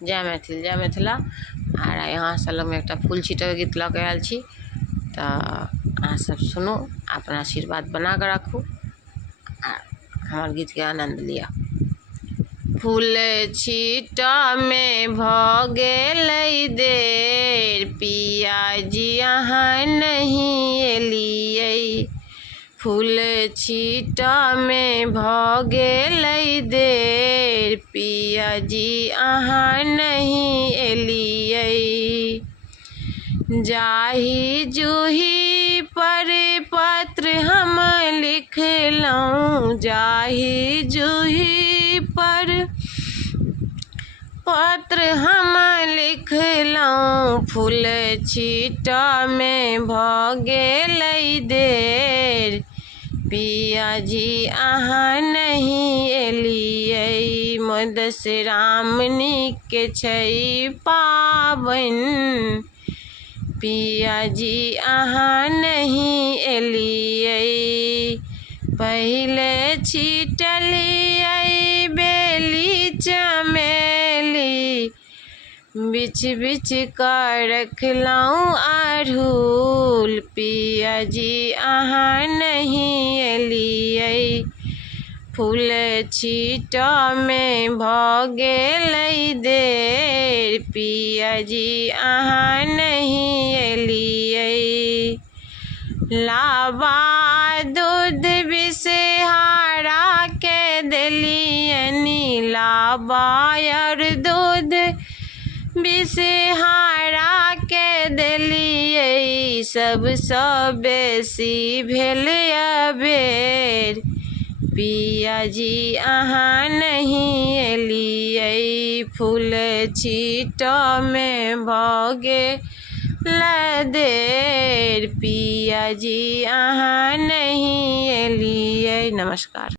जय मैथिल जय मिथिला। आर यहाँ से लग में एक फूल छीटक गीत लऽ के आयल छी, तो अहाँ सब सुनू, अपन आशीर्वाद बना के राखू आ हमार गीत के आनंद लिया। फूल छीटा में भ गेलै देर, पिया जी अहाँ नहीं एलियै। फूल छीटा में भ गेलै देर, पिया जी अहाँ नहीं एलियै। जाहि जूही पर पत्र हम लिखलहुँ, जाहि जूही पर पत्र हम लिखलहुँ, फूल छीटा में भ गेलै देर, पिया जी अहाँ नहीं एलियै। मधुश्रावणी के छै पाबनि, पिया जी अहाँ नहीं एलियै। पहिले छीटलियै बेली चमेली, बिछ बिछ कर रखलहुँ अड़हुल, पिया जी अहाँ नहीं एलियै। फूल छीटा में भ गेलै देर, पिया जी अहाँ नहीं एलियै। लाबा दूध बिषहारा के देलियनि, लाबा और दूध बिषहारा के देलियै। सबसँ बेसी भेल अबेर, पिया जी अहाँ नहीं एलियै। फूल छीटा में भ गेलै देर, पिया जी अहाँ नहीं एलियै। नमस्कार।